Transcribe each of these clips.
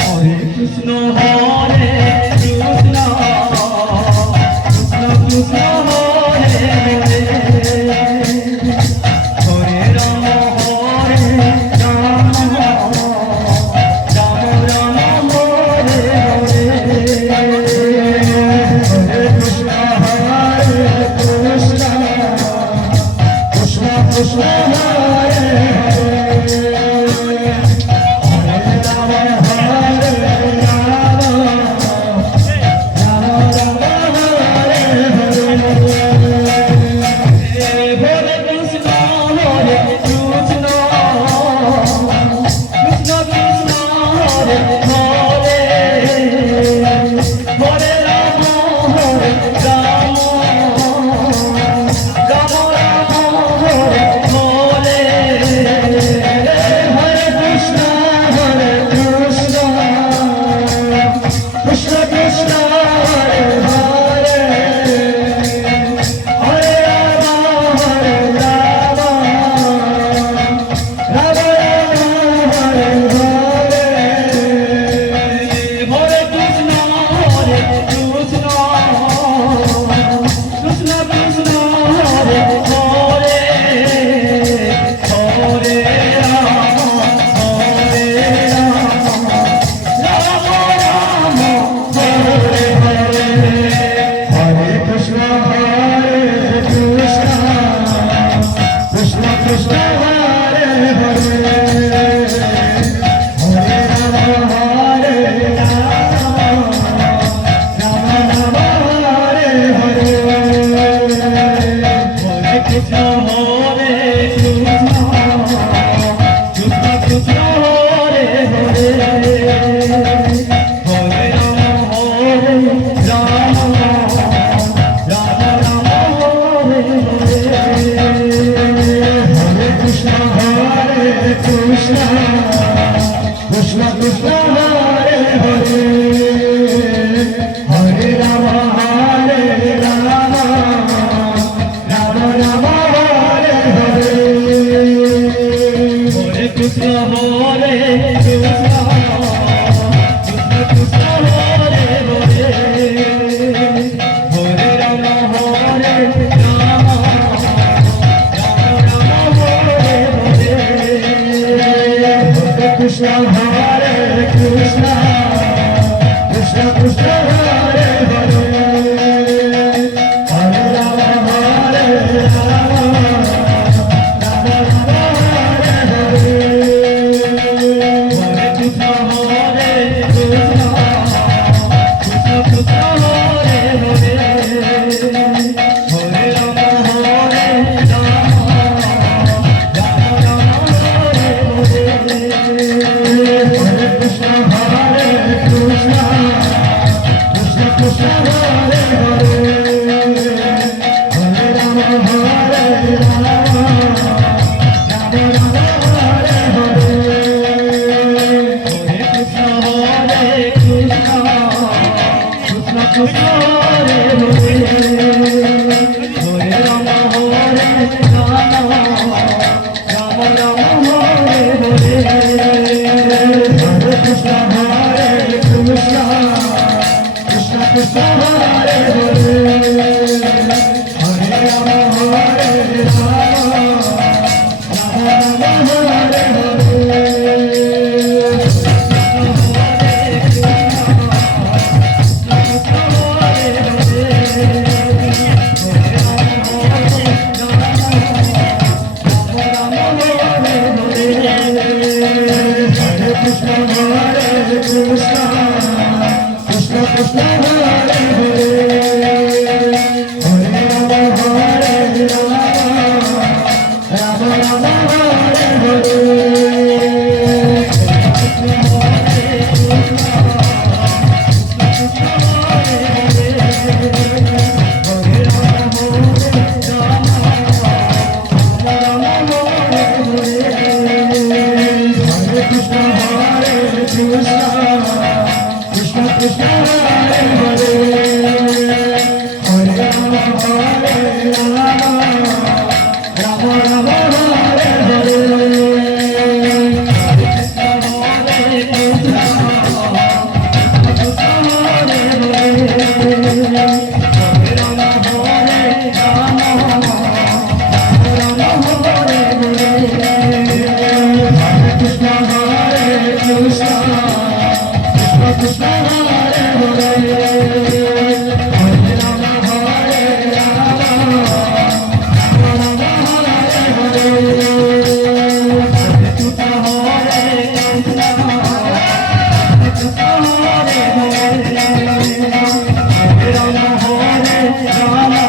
Hare Krishna Hare Krishna Krishna Krishna Hare Hare Hare Ram Ram Ram Hare Hare Hare Krishna Krishna Krishna Hare Krishna Hare Krishna Krishna Krishna Hare Hare Hare Rama Hare Rama Rama Rama Hare Hare Hare Krishna Hare Krishna Krishna Krishna Hare Hare Hare Rama Hare Rama Rama Rama Hare Hare Hare Krishna Hare Krishna Krishna Krishna Hare Hare Hare Rama Hare Rama Rama Rama Hare Hare Hare Krishna Hare Krishna Krishna Krishna Hare Hare Hare Rama Hare Rama Rama Rama Hare Hare Hare Krishna Hare Krishna Krishna Krishna Hare Hare Hare Rama Hare Rama Rama Rama Hare Hare Krishna Hare Krishna Krishna Krishna Hare Hare Hare Rama Hare Rama Rama Rama Hare Hare Krishna Hare Krishna Krishna Hare Hare Hare Rama Hare Rama Rama Rama Hare Hare Hare Krishna Hare Krishna Krishna Krishna Hare Hare Hare Rama Hare Rama Rama Rama Hare Hare Hare Krishna Hare Krishna Hare Hare Hare Rama Hare Rama Rama Rama Hare Hare Hare Krishna Hare Krishna Krishna Hare Hare Hare Rama Hare Rama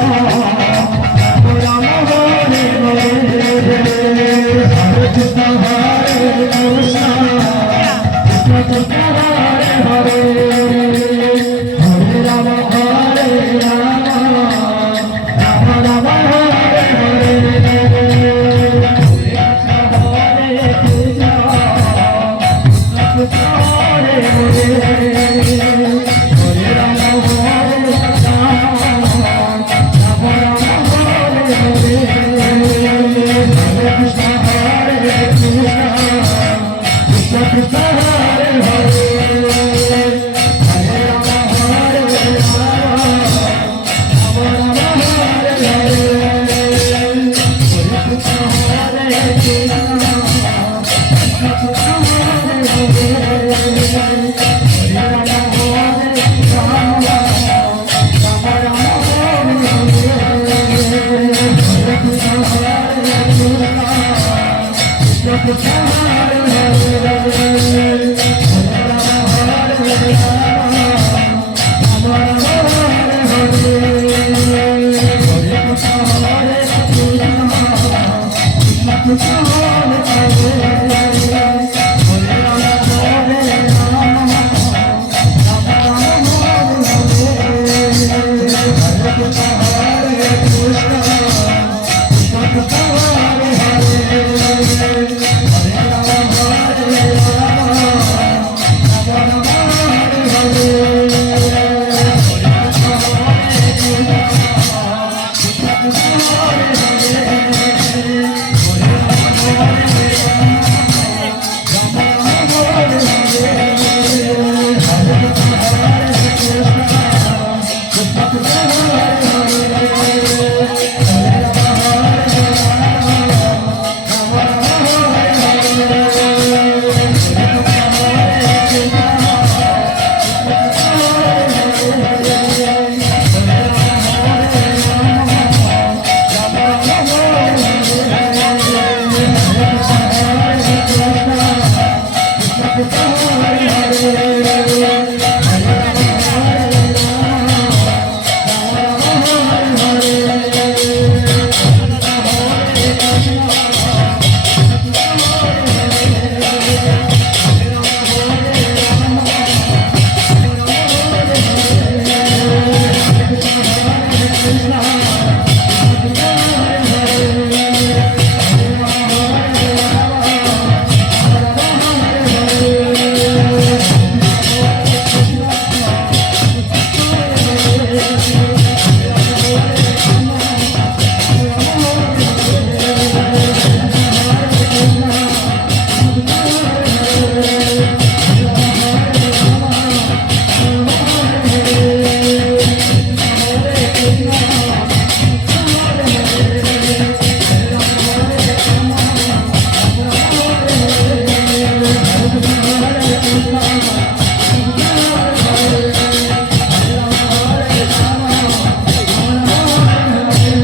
Rama Hare Hare Hare Krishna Hare Krishna Krishna Krishna Hare Hare Hare Rama Hare Rama Rama Rama Hare Hare Hare Krishna Krishna Hare Hare Hare Rama Hare Rama Rama Rama Hare Hare Hare Krishna Hare Krishna Krishna Krishna Hare Hare Hare Rama Hare Rama Rama Rama Hare Hare Hare Krishna Hare Krishna Krishna Krishna Hare Hare Hare Rama Hare Rama Rama Rama Hare Hare Hare Krishna Hare Krishna Krishna Krishna Hare Hare Hare Rama Hare Rama Rama Rama Hare Hare Hare Krishna Hare Krishna Krishna Krishna Hare Hare Hare Rama Hare Rama Rama Rama Hare Hare Hare Krishna Hare Krishna Krishna Krishna Hare Hare Hare Rama Hare Rama Rama Rama Hare Hare Hare Krishna Hare Krishna Krishna Krishna Hare Hare Hare Rama Hare Rama Rama Hare Hare Hare Krishna Hare Krishna Krishna Krishna Hare Hare Hare Rama Hare Rama Rama Rama Hare Hare Hare Krishna Hare Krishna Krishna Krishna Hare Hare Hare Rama Hare Rama Rama Rama Hare Hare Hare Krishna Hare Krishna Krishna Krishna Hare Hare